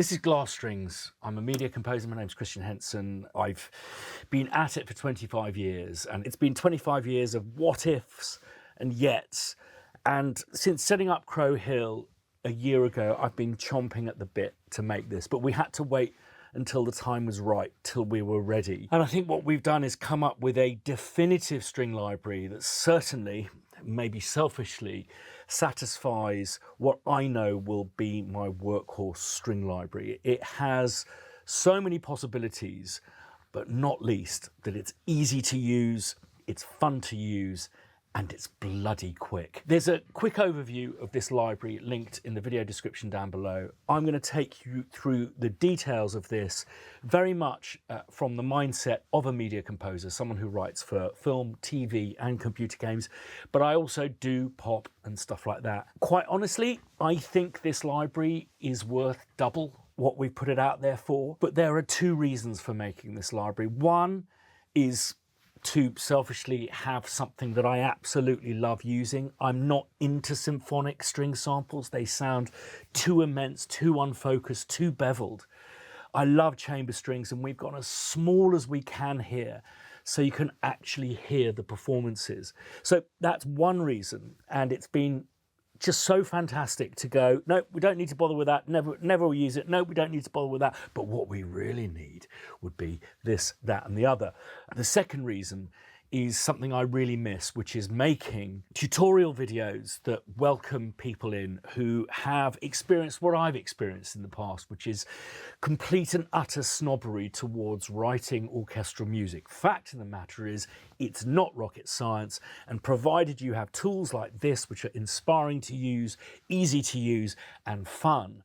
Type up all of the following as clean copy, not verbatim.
This is Glass Strings. I'm a media composer. My name's Henson. I've been at it for 25 years, and it's been 25 years of what ifs and yets. And since setting up Crow Hill a year ago, I've been chomping at the bit to make this, but we had to wait until the time was right, till we were ready. And I think what we've done is come up with a definitive string library that certainly, maybe selfishly, satisfies what I know will be my workhorse string library. It has so many possibilities, but not least that it's easy to use, it's fun to use, and it's bloody quick. There's a quick overview of this library linked in the video description down below. I'm going to take you through the details of this very much from the mindset of a media composer, someone who writes for film, TV and computer games, but I also do pop and stuff like that. Quite honestly, I think this library is worth double what we put it out there for, but there are two reasons for making this library. One is to selfishly have something that I absolutely love using. I'm not into symphonic string samples. They sound too immense, too unfocused, too beveled. I love chamber strings, and we've gone as small as we can here so you can actually hear the performances. So that's one reason, and it's been just so fantastic to go, no, we don't need to bother with that, never will use it, no, we don't need to bother with that, but what we really need would be this, that and the other. The second reason is something I really miss, which is making tutorial videos that welcome people in who have experienced what I've experienced in the past, which is complete and utter snobbery towards writing orchestral music. Fact of the matter is, it's not rocket science, and provided you have tools like this, which are inspiring to use, easy to use, and fun,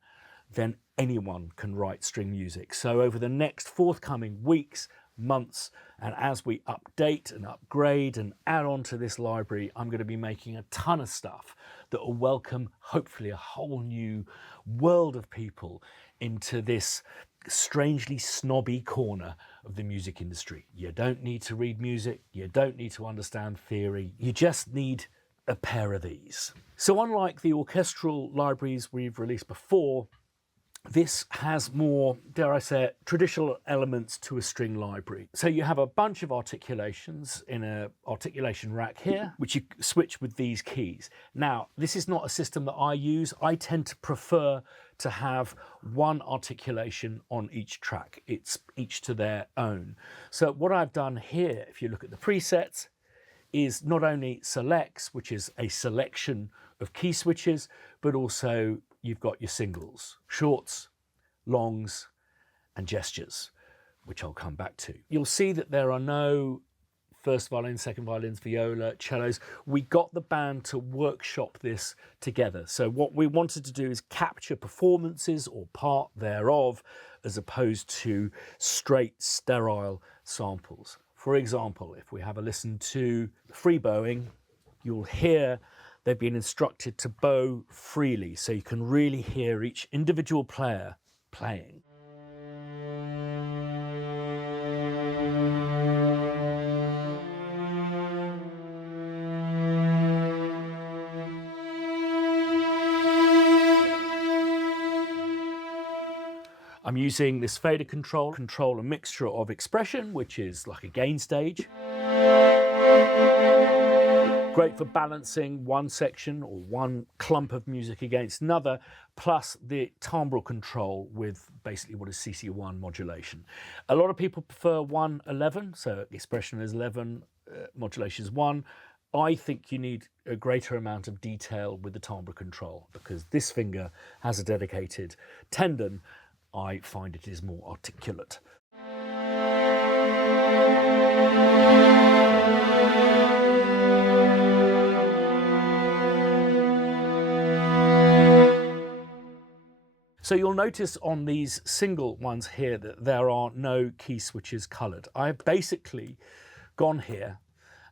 then anyone can write string music. So over the next forthcoming weeks, months, and as we update and upgrade and add on to this library, I'm going to be making a ton of stuff that will welcome hopefully a whole new world of people into this strangely snobby corner of the music industry. You don't need to read music, you don't need to understand theory, you just need a pair of these. So unlike the orchestral libraries we've released before, this has more, dare I say it, traditional elements to a string library. So you have a bunch of articulations in an articulation rack here, which you switch with these keys. Now, this is not a system that I use. I tend to prefer to have one articulation on each track. It's each to their own. So what I've done here, if you look at the presets, is not only selects, which is a selection of key switches, but also you've got your singles, shorts, longs, and gestures, which I'll come back to. You'll see that there are no first violin, second violins, viola, cellos. We got the band to workshop this together. So what we wanted to do is capture performances or part thereof, as opposed to straight sterile samples. For example, if we have a listen to free bowing, you'll hear they've been instructed to bow freely, so you can really hear each individual player playing. I'm using this fader control a mixture of expression, which is like a gain stage. Great for balancing one section or one clump of music against another, plus the timbral control with basically what is CC1 modulation. A lot of people prefer 1-11, so expression is 11, modulation is 1. I think you need a greater amount of detail with the timbral control because this finger has a dedicated tendon. I find it is more articulate. So you'll notice on these single ones here that there are no key switches coloured. I've basically gone here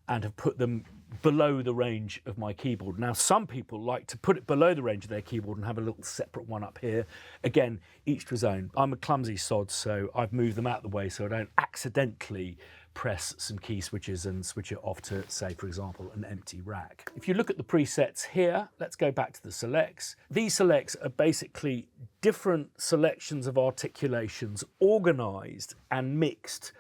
and have put them below the range of my keyboard. Now, some people like to put it below the range of their keyboard and have a little separate one up here. Again, each to his own. I'm a clumsy sod, so I've moved them out of the way so I don't accidentally press some key switches and switch it off to, say, for example, an empty rack. If you look at the presets here, let's go back to the selects. These selects are basically different selections of articulations organized and mixed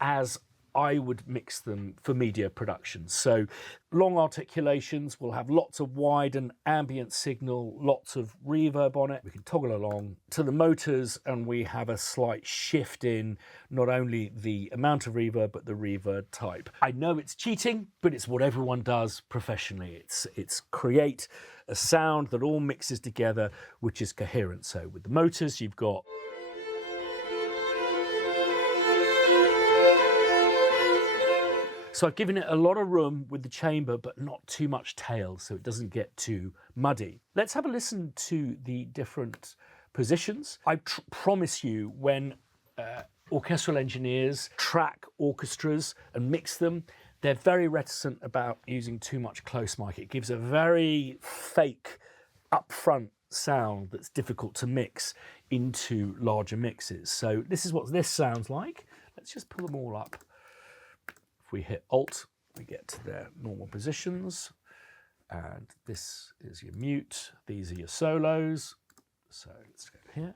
as I would mix them for media production. So long articulations will have lots of wide and ambient signal, lots of reverb on it. We can toggle along to the motors and we have a slight shift in not only the amount of reverb, but the reverb type. I know it's cheating, but it's what everyone does professionally. It's create a sound that all mixes together, which is coherent. So with the motors, you've got so I've given it a lot of room with the chamber, but not too much tail, so it doesn't get too muddy. Let's have a listen to the different positions. I promise you, when orchestral engineers track orchestras and mix them, they're very reticent about using too much close mic. It gives a very fake, upfront sound that's difficult to mix into larger mixes. So this is what this sounds like. Let's just pull them all up. We hit Alt, we get to their normal positions, and this is your mute, these are your solos. So let's go here.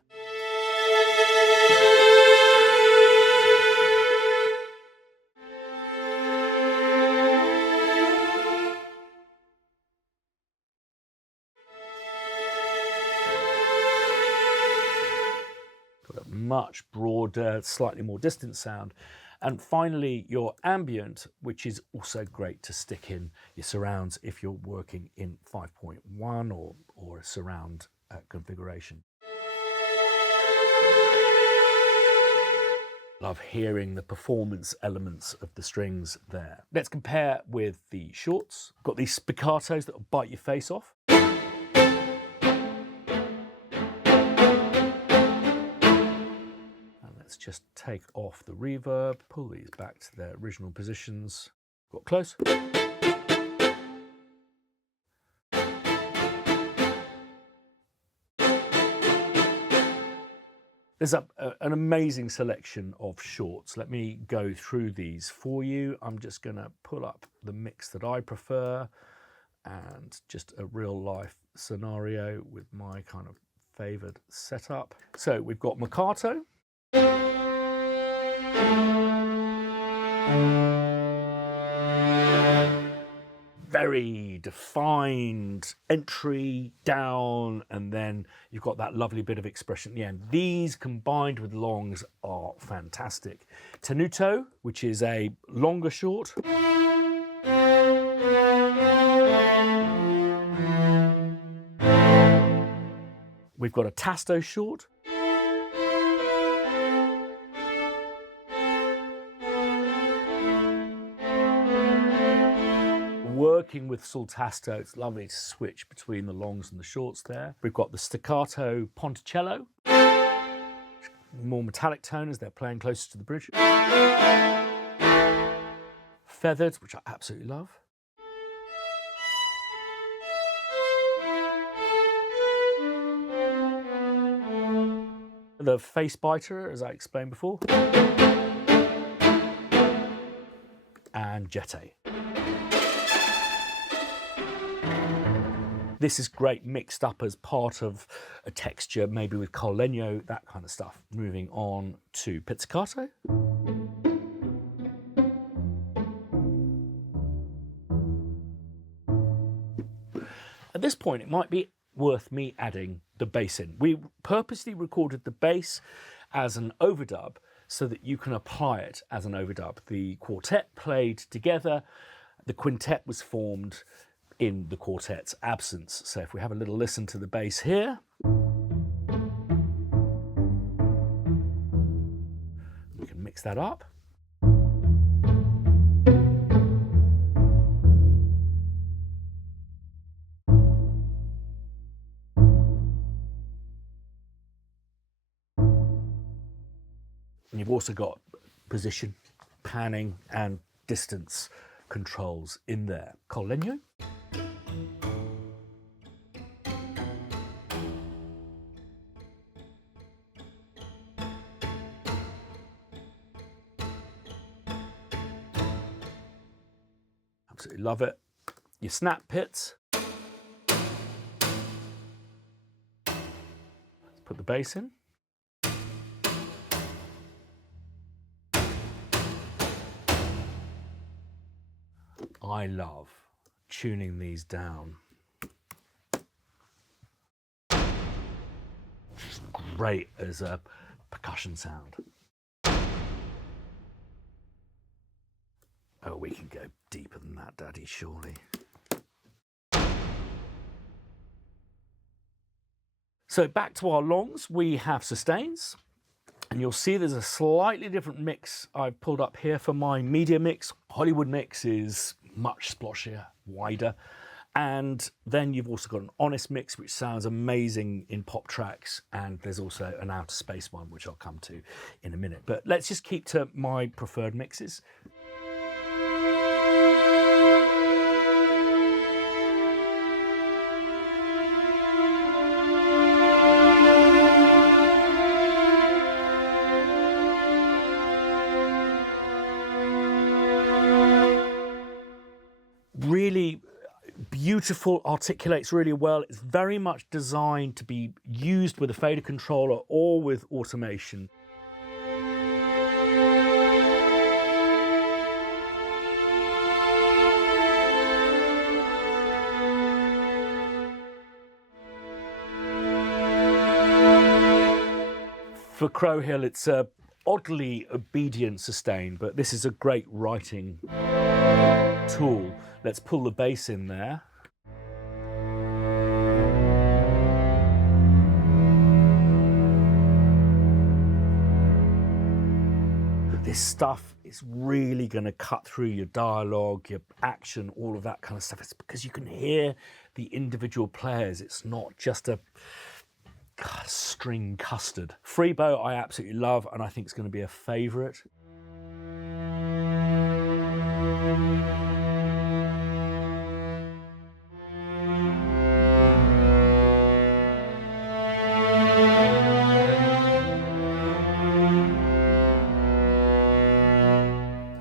Got a much broader, slightly more distant sound. And finally, your ambient, which is also great to stick in your surrounds if you're working in 5.1 or a surround configuration. Love hearing the performance elements of the strings there. Let's compare with the shorts. Got these spiccatos that will bite your face off. Let's just take off the reverb, pull these back to their original positions. Got close. There's an amazing selection of shorts. Let me go through these for you. I'm just going to pull up the mix that I prefer and just a real life scenario with my kind of favoured setup. So we've got Mercato. Very defined entry down, and then you've got that lovely bit of expression at the end. These combined with longs are fantastic. Tenuto, which is a longer short. We've got a Tasto short. Working with Sultasto, it's lovely to switch between the longs and the shorts there. We've got the staccato Ponticello, more metallic tone as they're playing closer to the bridge. Feathered, which I absolutely love. The face biter, as I explained before. And Jete. This is great mixed up as part of a texture, maybe with Carlenio, that kind of stuff. Moving on to pizzicato. At this point, it might be worth me adding the bass in. We purposely recorded the bass as an overdub so that you can apply it as an overdub. The quartet played together, the quintet was formed in the quartet's absence. So if we have a little listen to the bass here, we can mix that up. And you've also got position, panning and distance controls in there. Carlenio. Absolutely love it. Your snap pits. Let's put the bass in. I love tuning these down. It's great as a percussion sound. Oh, we can go deeper than that, Daddy, surely. So back to our longs, we have sustains. And you'll see there's a slightly different mix I've pulled up here for my media mix. Hollywood mix is much sploshier, wider. And then you've also got an honest mix, which sounds amazing in pop tracks. And there's also an outer space one, which I'll come to in a minute. But let's just keep to my preferred mixes. Really beautiful, articulates really well. It's very much designed to be used with a fader controller or with automation. For Crow Hill, it's a oddly obedient sustain, but this is a great writing tool. Let's pull the bass in there. This stuff is really going to cut through your dialogue, your action, all of that kind of stuff. It's because you can hear the individual players. It's not just a string custard. Free bow I absolutely love, and I think it's going to be a favourite.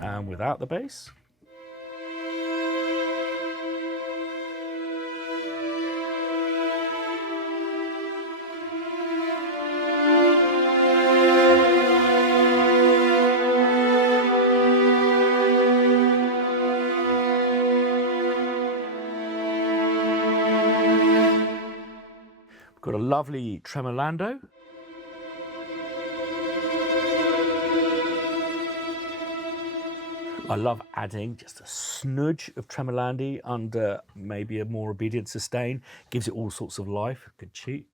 And without the bass. Got a lovely tremolando. I love adding just a smudge of tremolandi under maybe a more obedient sustain. Gives it all sorts of life. Good cheat.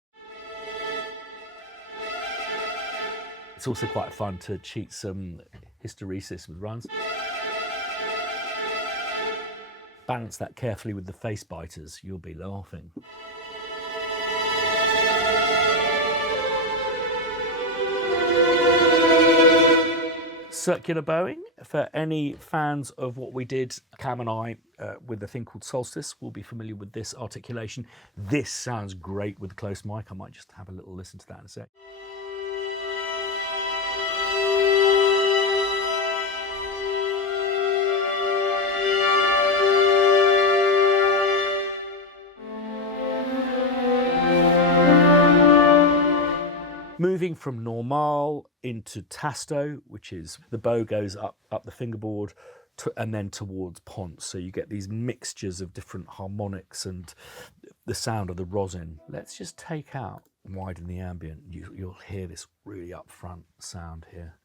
It's also quite fun to cheat some hysteresis with runs. Balance that carefully with the face biters. You'll be laughing. Circular bowing, for any fans of what we did, Cam and I, with a thing called Solstice, will be familiar with this articulation. This sounds great with the close mic. I might just have a little listen to that in a sec. Moving from normal into tasto, which is the bow goes up the fingerboard and then towards ponce. So you get these mixtures of different harmonics and the sound of the rosin. Let's just take out widen the ambient. You'll hear this really upfront sound here.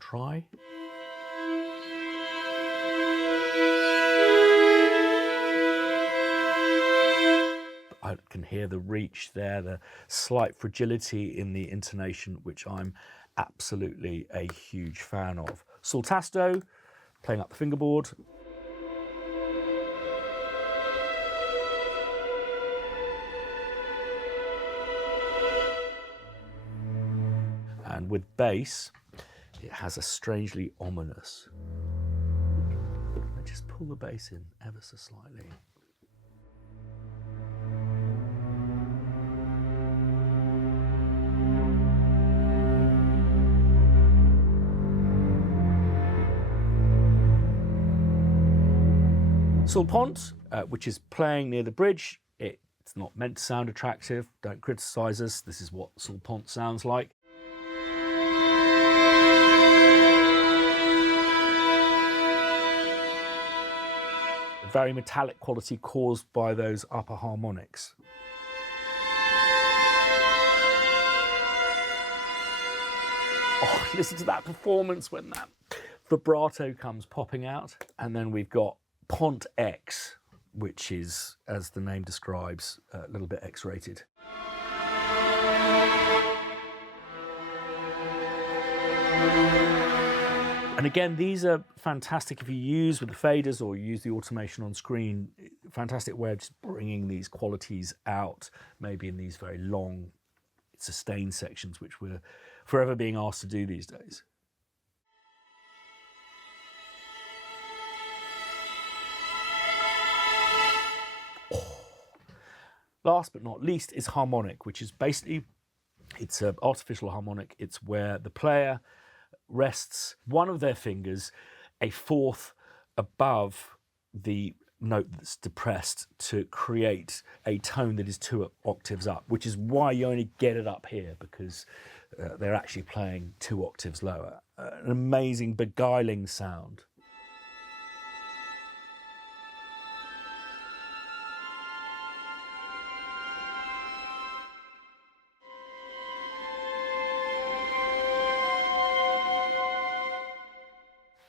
Try. I can hear the reach there, the slight fragility in the intonation, which I'm absolutely a huge fan of. Saltasto, playing up the fingerboard. And with bass, it has a strangely ominous just pull the bass in ever so slightly. Sul Pont, which is playing near the bridge. It's not meant to sound attractive. Don't criticise us. This is what Sul Pont sounds like. A very metallic quality caused by those upper harmonics. Oh, listen to that performance when that vibrato comes popping out. And then we've got Pont X, which is, as the name describes, a little bit X-rated. And again, these are fantastic if you use with the faders or use the automation on screen. Fantastic way of just bringing these qualities out, maybe in these very long sustained sections, which we're forever being asked to do these days. Last but not least is harmonic, which is basically, it's an artificial harmonic. It's where the player rests one of their fingers a fourth above the note that's depressed to create a tone that is 2 octaves up, which is why you only get it up here, because they're actually playing 2 octaves lower. An amazing, beguiling sound.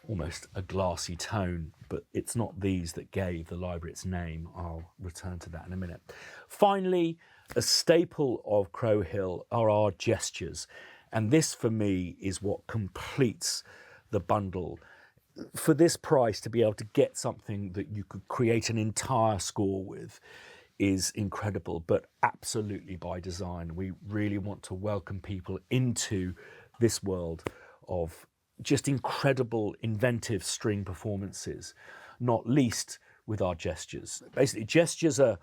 Almost a glassy tone, but it's not these that gave the library its name. I'll return to that in a minute. Finally, a staple of Crow Hill are our gestures. And this, for me, is what completes the bundle. For this price, to be able to get something that you could create an entire score with is incredible, but absolutely by design. We really want to welcome people into this world of just incredible, inventive string performances, not least with our gestures. Basically, gestures they're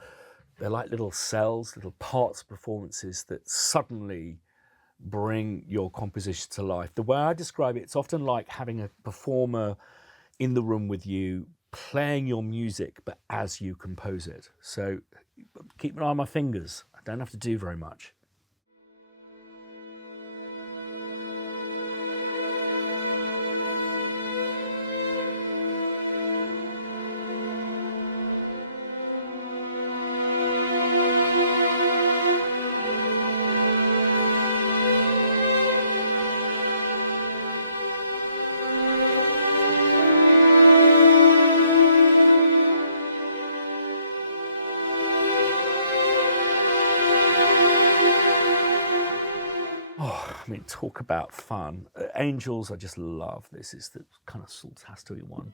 like little cells, little parts of performances that suddenly bring your composition to life. The way I describe it, it's often like having a performer in the room with you, playing your music, but as you compose it. So keep an eye on my fingers. I don't have to do very much. I mean, talk about fun. Angels, I just love. This is the kind of saltastoy one.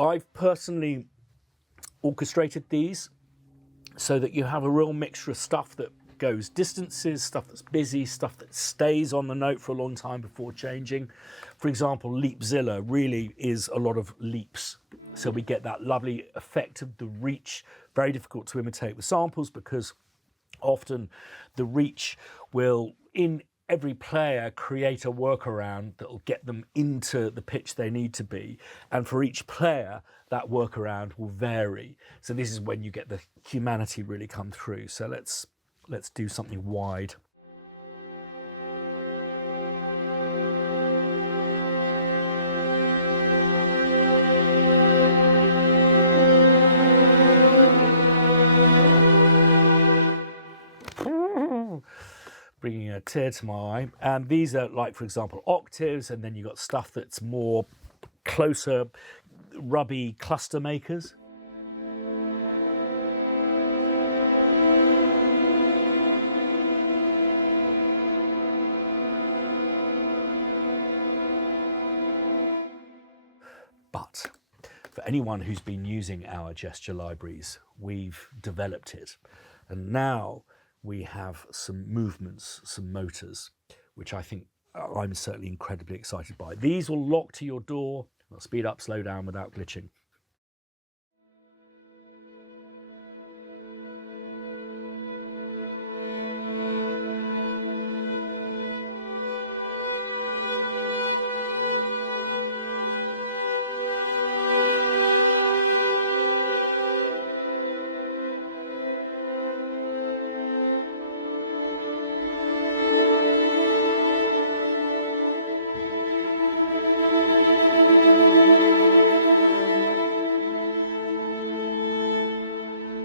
I've personally orchestrated these so that you have a real mixture of stuff that goes distances, stuff that's busy, stuff that stays on the note for a long time before changing. For example, Leapzilla really is a lot of leaps. So we get that lovely effect of the reach, very difficult to imitate with samples because often the reach will, in every player, create a workaround that will get them into the pitch they need to be. And for each player, that workaround will vary. So this is when you get the humanity really come through. So let's do something wide. Bringing a tear to my eye. And these are like, for example, octaves, and then you've got stuff that's more closer, rubby cluster makers. But For anyone who's been using our gesture libraries, we've developed it. And now we have some movements, some motors, which I think I'm certainly incredibly excited by. These will lock to your door. They'll speed up, slow down without glitching.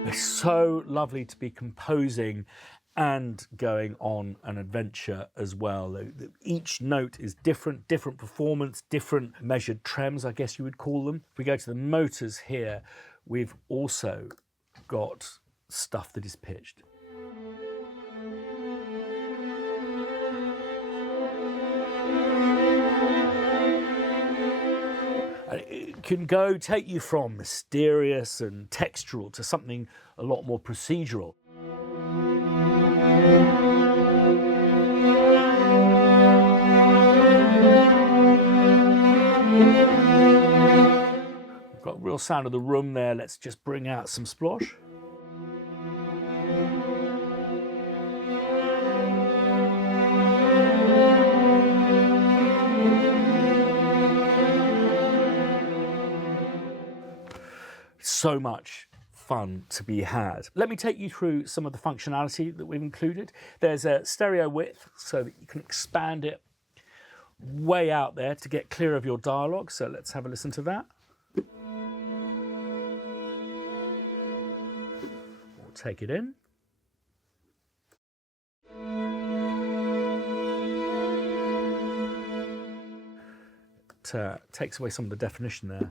It's so lovely to be composing and going on an adventure as well. Each note is different performance, different measured trems, I guess you would call them. If we go to the motors here, we've also got stuff that is pitched. It can take you from mysterious and textural to something a lot more procedural. We've got a real sound of the room there. Let's just bring out some splosh. So much fun to be had. Let me take you through some of the functionality that we've included. There's a stereo width so that you can expand it way out there to get clear of your dialogue. So let's have a listen to that. We'll take it in. It takes away some of the definition there.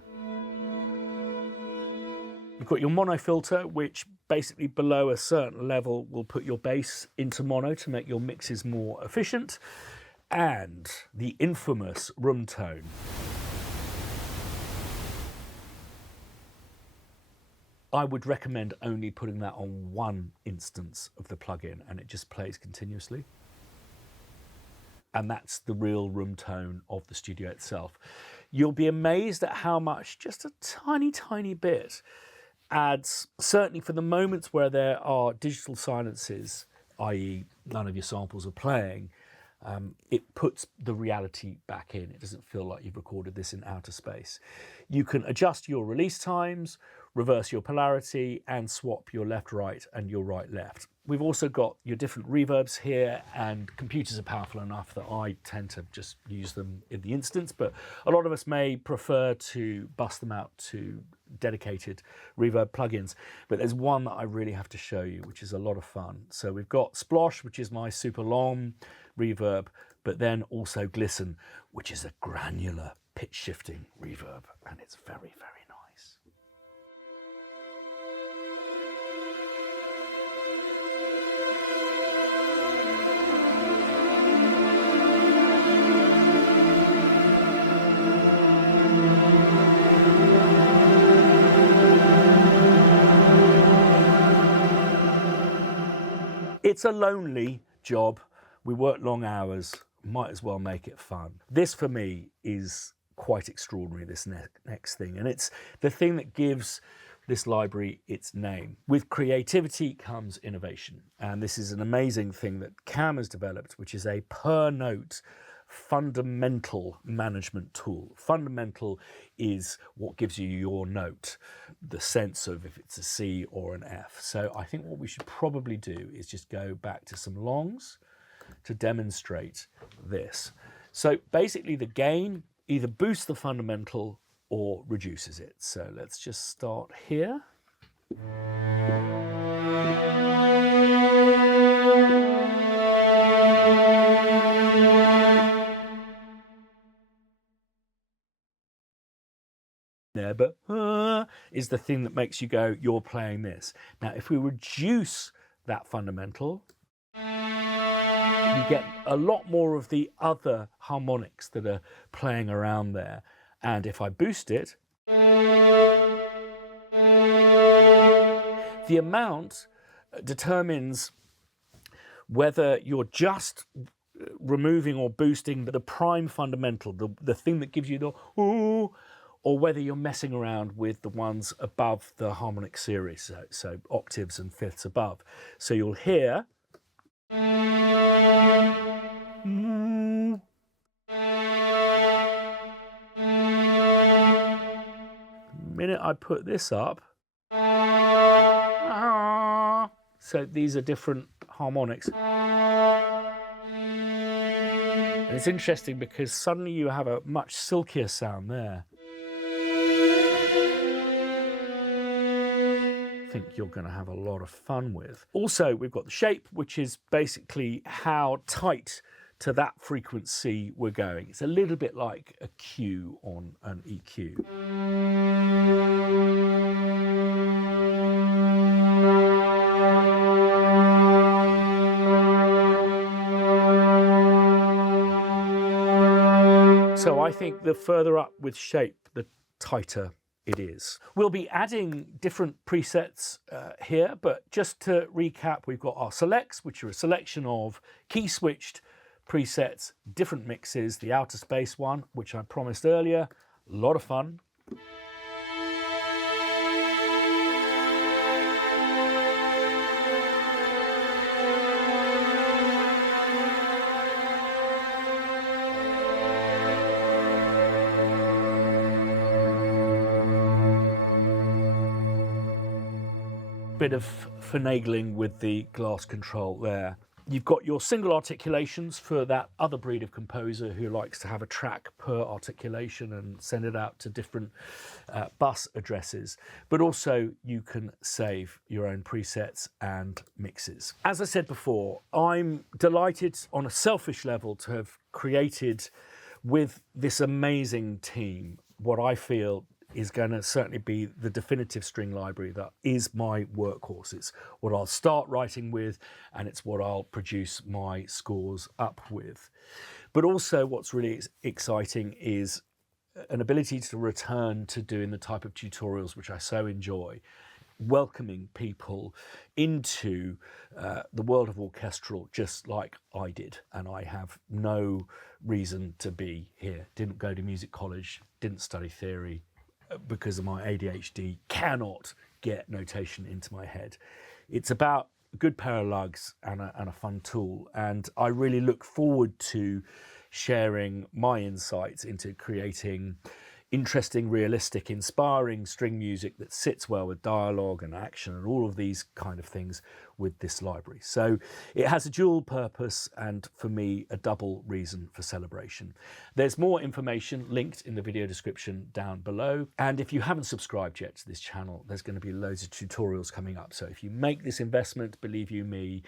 You've got your mono filter, which basically below a certain level will put your bass into mono to make your mixes more efficient, and the infamous room tone. I would recommend only putting that on one instance of the plugin and it just plays continuously. And that's the real room tone of the studio itself. You'll be amazed at how much just a tiny bit adds, certainly for the moments where there are digital silences, i.e. none of your samples are playing, it puts the reality back in. It doesn't feel like you've recorded this in outer space. You can adjust your release times, reverse your polarity, and swap your left, right, and your right, left. We've also got your different reverbs here, and computers are powerful enough that I tend to just use them in the instance, but a lot of us may prefer to bust them out to dedicated reverb plugins. But there's one that I really have to show you, which is a lot of fun. So we've got Splosh, which is my super long reverb, but then also Glisten, which is a granular pitch shifting reverb, and it's very nice. It's a lonely job. We work long hours, might as well make it fun. This for me is quite extraordinary, this next thing. And it's the thing that gives this library its name. With creativity comes innovation. And this is an amazing thing that Cam has developed, which is a per note fundamental management tool. Fundamental is what gives you your note, the sense of if it's a C or an F. So I think what we should probably do is just go back to some longs to demonstrate this. So basically the gain either boosts the fundamental or reduces it. So let's just start here. There, but is the thing that makes you go, you're playing this. Now, if we reduce that fundamental, you get a lot more of the other harmonics that are playing around there. And if I boost it, The amount determines whether you're just removing or boosting the prime fundamental, the thing that gives you the ooh, or whether you're messing around with the ones above the harmonic series, so octaves and fifths above. So you'll hear the minute I put this up, so these are different harmonics. And it's interesting because suddenly you have a much silkier sound there. I think you're going to have a lot of fun with. Also, we've got the shape, which is basically how tight to that frequency we're going. It's a little bit like a Q on an EQ. So I think the further up with shape, the tighter it is. We'll be adding different presets here, but just to recap, we've got our selects, which are a selection of key switched presets, different mixes, the outer space one, which I promised earlier, a lot of fun. Bit of finagling with the glass control there. You've got your single articulations for that other breed of composer who likes to have a track per articulation and send it out to different bus addresses. But also you can save your own presets and mixes. As I said before, I'm delighted on a selfish level to have created with this amazing team what I feel is going to certainly be the definitive string library that is my workhorse. It's what I'll start writing with, and it's what I'll produce my scores up with. But also what's really exciting is an ability to return to doing the type of tutorials which I so enjoy, welcoming people into the world of orchestral just like I did. And I have no reason to be here. Didn't go to music college, didn't study theory, because of my ADHD, cannot get notation into my head. It's about a good pair of lugs and a fun tool. And I really look forward to sharing my insights into creating interesting, realistic, inspiring string music that sits well with dialogue and action and all of these kind of things with this library. So it has a dual purpose and, for me, a double reason for celebration. There's more information linked in the video description down below. And if you haven't subscribed yet to this channel, there's going to be loads of tutorials coming up. So if you make this investment, believe you me,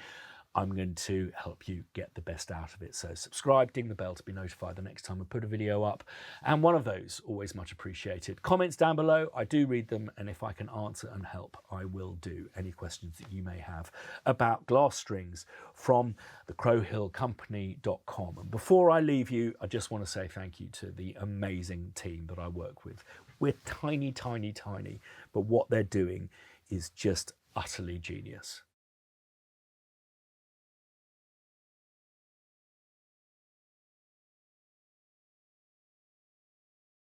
I'm going to help you get the best out of it. So subscribe, ding the bell to be notified the next time I put a video up. And one of those, always much appreciated. Comments down below, I do read them. And if I can answer and help, I will do any questions that you may have about glass strings from thecrowhillcompany.com. And before I leave you, I just want to say thank you to the amazing team that I work with. We're tiny, tiny, tiny, but what they're doing is just utterly genius.